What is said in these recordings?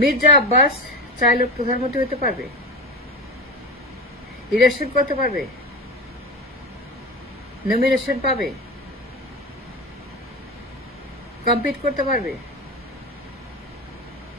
মির্জা আব্বাস চাইলে প্রধানমন্ত্রী হতে পারবে, ইলেকশন করতে পারবে, নমিনেশন পাবে, কম্পিট করতে পারবে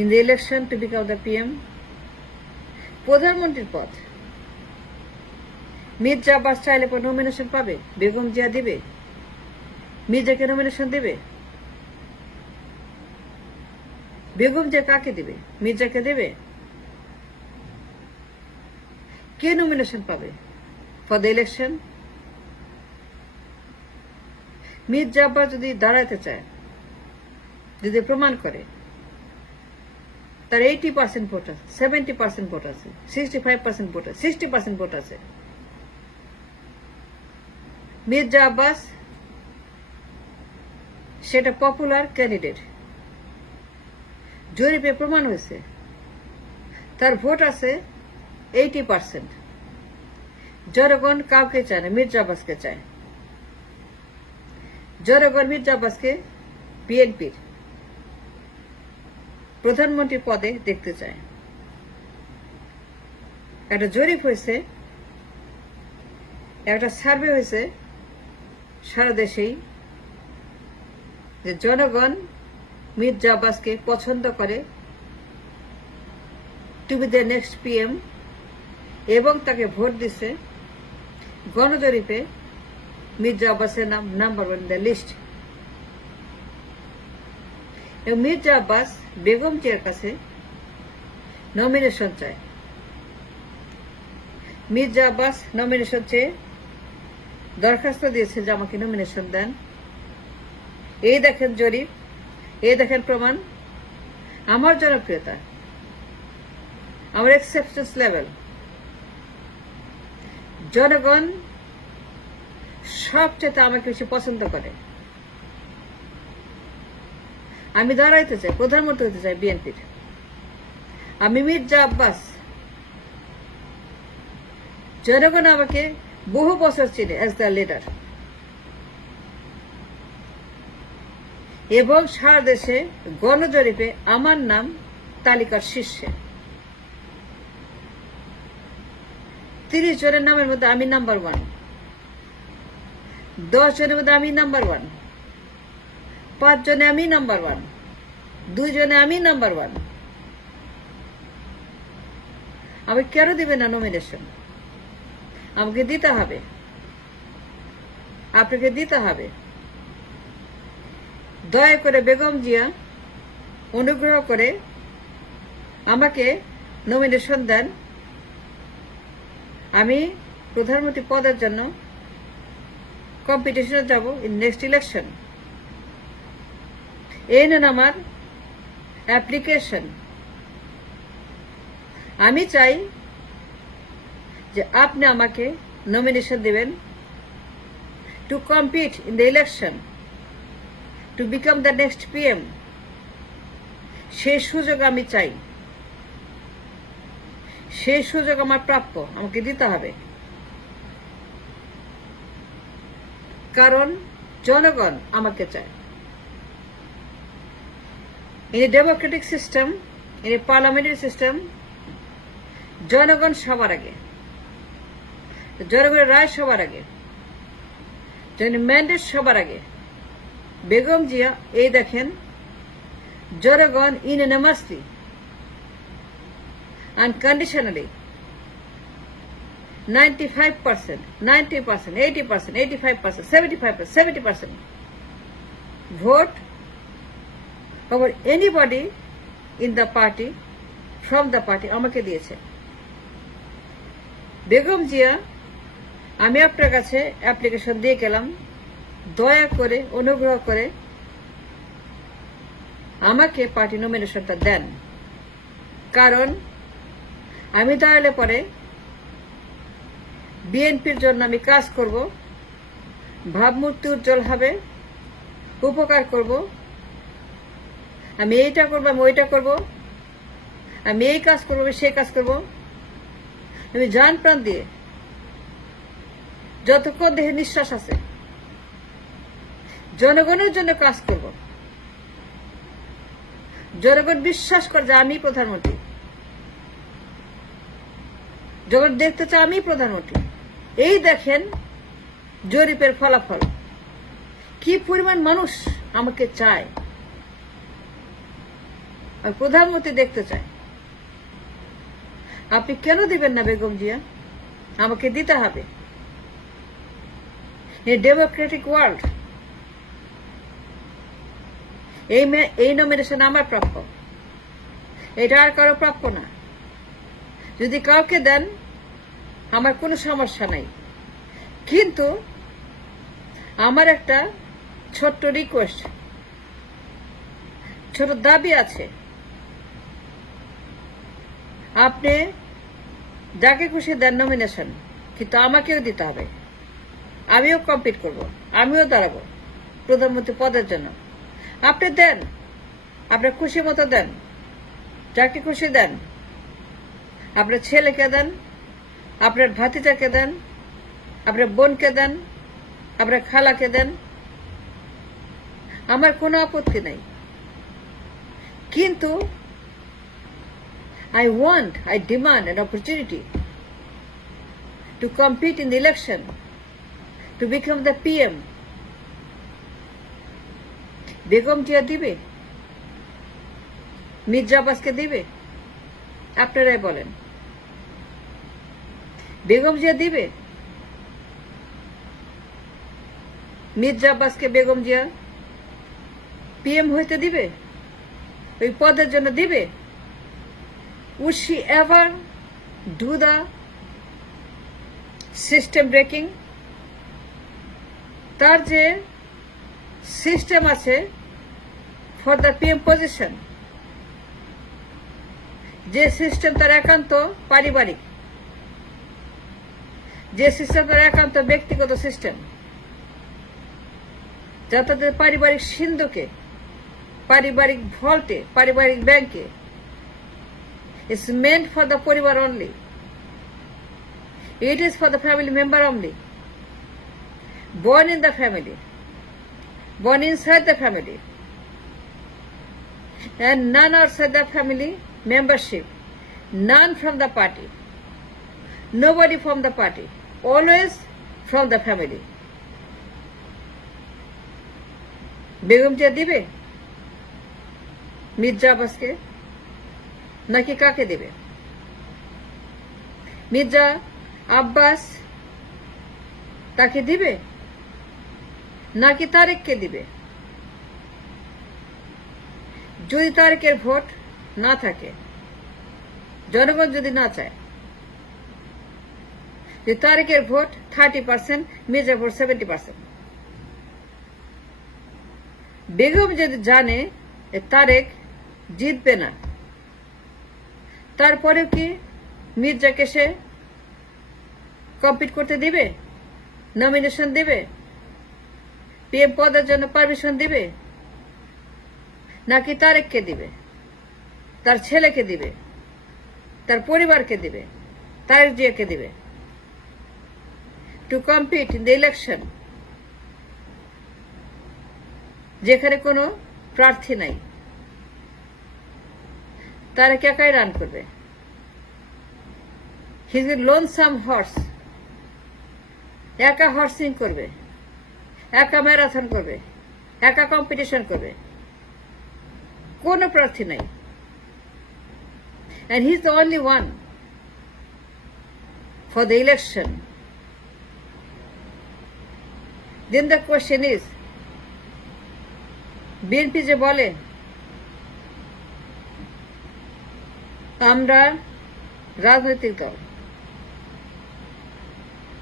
in the election to become the PM. প্রধানমন্ত্রীর পদ মির্জা আব্বাস চাইলে নমিনেশন পাবে, বেগম জিয়া দিবে, মির্জাকে নমিনেশন দেবে, বেগম জিয়া কাকে দেবে, মির্জাকে দেবে? কে নমিনেশন পাবে ফর দ্য ইলেকশন? মির্জা আব্বাস যদি দাঁড়াতে চায়, যদি প্রমাণ করে তার 80% ভোট আছে, 70% ভোট আছে, 65% ভোট আছে, 60% ভোট আছে, মির্জা আব্বাস সেটা পপুলার ক্যান্ডিডেট, জরিপে প্রমাণ হয়েছে তার ভোট আছে 80%। জনগণ কাউকে চায় না, মির্জা আব্বাসকে চায়। জনগণ মির্জা আব্বাসকে বিএনপির প্রধানমন্ত্রী পদে দেখতে চায়। একটা জরিপ হয়েছে, একটা সার্ভে হয়েছে সারা দেশেই, যে জনগণ মির্জা আব্বাসকে পছন্দ করে to be the next PM, এবং তাকে ভোট দিছে। গণজরিপে মির্জা আব্বাসের নাম নাম্বার 1 দ্য লিস্ট। এবং মির্জা আব্বাস বেগম জিয়ার কাছে নমিনেশন চায়। মির্জা আব্বাস নমিনেশন চেয়ে দরখাস্ত দিয়েছে যে আমাকে নমিনেশন দেন। এই দেখেন জরিপ, এই দেখেন প্রমাণ। আমার জনপ্রিয়তা, আমার অ্যাকসেপ্টেন্স লেভেল, জনগণ সবচেয়ে আমাকে বেশি পছন্দ করে। আমি দাঁড়াইতে চাই, প্রধানমন্ত্রী হতে চাই বিএনপির। আমি মির্জা আব্বাস, জনগণ আমাকে বহু বছর চিনে অ্যাজ দ্য লিডার, এবং সারা দেশে গণজরিপে আমার নাম তালিকার শীর্ষে। 30 জনের নামের মধ্যে আমি নাম্বার 1, 10 জনের মধ্যে আমি নাম্বার 1, 5 জনে আমি নাম্বার 1, 2 জনে আমি নাম্বার 1। আমি কেন দিবে না নমিনেশন? আমাকে দিতে হবে, আপনাকে দিতে হবে। দয়া করে বেগম জিয়া অনুগ্রহ করে আমাকে নমিনেশন দেন। আমি প্রধানমন্ত্রী পদের জন্য কম্পিটিশনে যাব ইন নেক্সট ইলেকশন। এই নেন আমার অ্যাপ্লিকেশন। আমি চাই যে আপনি আমাকে নমিনেশন দেবেন two compete in the election to become the next PM. সেই সুযোগ আমি চাই, সেই সুযোগ আমার প্রাপ্য, আমাকে দিতে হবে। কারণ জনগণ আমাকে চায়। In a democratic system, in a parliamentary system, জনগণ সবার আগে, জনগণের রায় সবার আগে, জনের ম্যান্ডেট সবার আগে। বেগম জিয়া এই দেখেন, জনগণ unanimously, unconditionally 95%, 90%, 80%, 85%, 75%, 70% vote over anybody in the party, from the party আমাকে দিয়েছে। বেগম জিয়া, আমি আপনার কাছে অ্যাপ্লিকেশন দিয়ে গেলাম, দয়া করে অনুগ্রহ করে আমাকে পার্টি নমিনেশনটা দেন। কারণ আমি দাঁড়ালে পরে বিএনপির জন্য আমি কাজ করব, ভাবমূর্তি উজ্জ্বল হবে, উপকার করব। আমি এইটা করবো, আমি ওইটা করব, আমি এই কাজ করবো, আমি সেই কাজ করব। আমি জান প্রাণ দিয়ে যতক্ষণ দেহে নিঃশ্বাস আছে জনগণের জন্য কাজ করব। জনগণ বিশ্বাস করে যে আমি প্রধানমন্ত্রী, জনগণ দেখতে চায় আমি প্রধানমন্ত্রী। এই দেখেন জরিপের ফলাফল, কি পরিমাণ মানুষ আমাকে চায়, আর প্রধানমন্ত্রী দেখতে চায়। আপনি কেন দিবেন না বেগম জিয়া? আমাকে দিতে হবে। ডেমোক্রেটিক ওয়ার্ল্ড এই নমিনেশন আমার প্রাপ্য, এটা আর কারো প্রাপ্য না। যদি কাউকে দেন আমার কোনো সমস্যা নাই, কিন্তু আমার একটা ছোট্ট রিকোয়েস্ট, ছোট দাবি আছে। আপনি যাকে খুশি দেন নমিনেশন, কিন্তু আমাকেও দিতে হবে। আমিও কম্পিট করব, আমিও দাঁড়াবো প্রধানমন্ত্রী পদের জন্য। আপনি দেন, আপনার খুশি মতো দেন, যাকে খুশি দেন। আপনার ছেলেকে দেন, আপনার ভাতিজাকে দেন, আপনার বোনকে দেন, আপনার খালাকে দেন, আমার কোনো আপত্তি নাই। কিন্তু I demand an opportunity to compete in the election, to become the PM. Begum জিয়া দিবে? মির্জা আব্বাসকে দিবে? আপনারাই বলেন। বেগম জিয়া দিবে? মির্জা আব্বাসকে বেগম জিয়া PM হইতে দিবে? ওই পদের জন্য দিবে? Would she ever do the system breaking? তার যে সিস্টেম আছে ফর দ্য PM পজিশন, যে সিস্টেম তার একান্ত পারিবারিক, যে সিস্টেম তার একান্ত ব্যক্তিগত সিস্টেম, যা তাদের পারিবারিক সিন্ধুকে, পারিবারিক ভল্টে, পারিবারিক ব্যাংকে, it's meant for the পরিবার only. It is for the family member only. Born in the family, born inside the family, and none outside the family membership, none from the party, nobody from the party, always from the family. Begum জিয়া দিবে মির্জা আব্বাসকে, নাকি কাকে দেবে? মির্জা আব্বাস তাকে দিবে, নাকি তারেককে দিবে? যদি তারেকের ভোট না থাকে, জনগণ যদি না চায়, যে তারেকের ভোট 30%, মির্জা ভোট 70%, বেগম যদি জানে তারেক জিতবে না, তারপরেও কি মির্জাকে সে কম্পিট করতে দিবে, নমিনেশন দিবে, PM পদের জন্য পারমিশন দিবে, নাকি তারেককে দিবে, তার ছেলেকে দিবে, তার পরিবারকে দিবে, তারেক জিয়াকে দিবে two compete in the election, যেখানে কোনো প্রার্থী নাই? তারেক একাই রান করবে। He is a lonesome horse, একা হর্সিং করবে, একা ম্যারাথন করবে, একা কম্পিটিশন করবে, কোনো প্রার্থী নাই। And he is the only one for the election. Then the question is, BNP যে বলে আমরা রাজনৈতিক দল,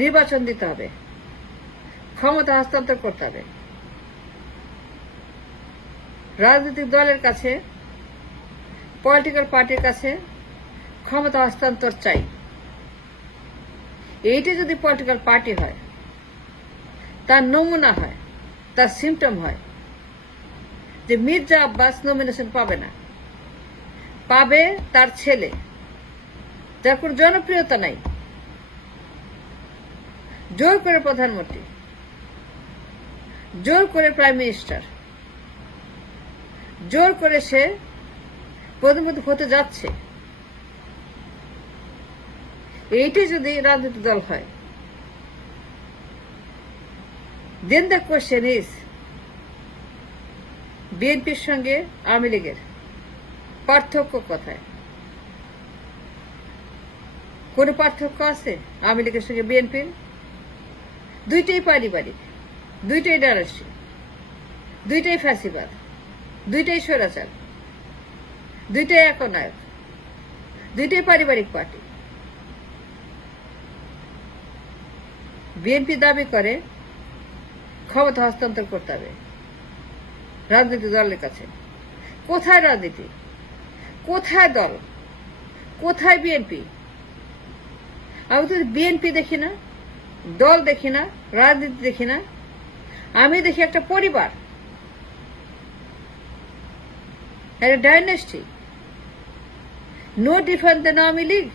নির্বাচন দিতে হবে, ক্ষমতা হস্তান্তর করতে হবে, রাজনৈতিক দলের কাছে, পলিটিক্যাল পার্টির কাছে ক্ষমতা হস্তান্তর চাই। এইটি যদি পলিটিক্যাল পার্টি হয়, তার নমুনা হয়, তার সিমটম হয় যে মির্জা আব্বাস নমিনেশন পাবে না, পাবে তার ছেলে, যার কোন জনপ্রিয়তা নাই, জোর করে প্রধানমন্ত্রী, জোর করে প্রাইম মিনিস্টার, জোর করে সে প্রধানমন্ত্রী হতে যাচ্ছে, এইটাই যদি রাজনৈতিক দল হয়, then the question is বিএনপির সঙ্গে আওয়ামী লীগের পার্থক্য কোথায়? কোন পার্থক্য আছে আওয়ামী লীগের সঙ্গে বিএনপির? দুইটাই পারিবারিক, দুইটাই ডারাসি, দুইটাই ফ্যাসিবাদ, দুইটাই স্বৈরাচার, দুইটাই একনায়ক, দুইটাই পারিবারিক পার্টি। বিএনপি দাবি করে ক্ষমতা হস্তান্তর করতে হবে রাজনৈতিক দলের কাছে। কোথায় রাজনীতি, কোথায় দল, কোথায় বিএনপি? আমি তো বিএনপি দেখি না, দল দেখি না, রাজনীতি দেখি না, আমি দেখি একটা পরিবার, একটা ডাইনেস্টি। নো ডিফারেন্ট দেন আওয়ামী লীগ।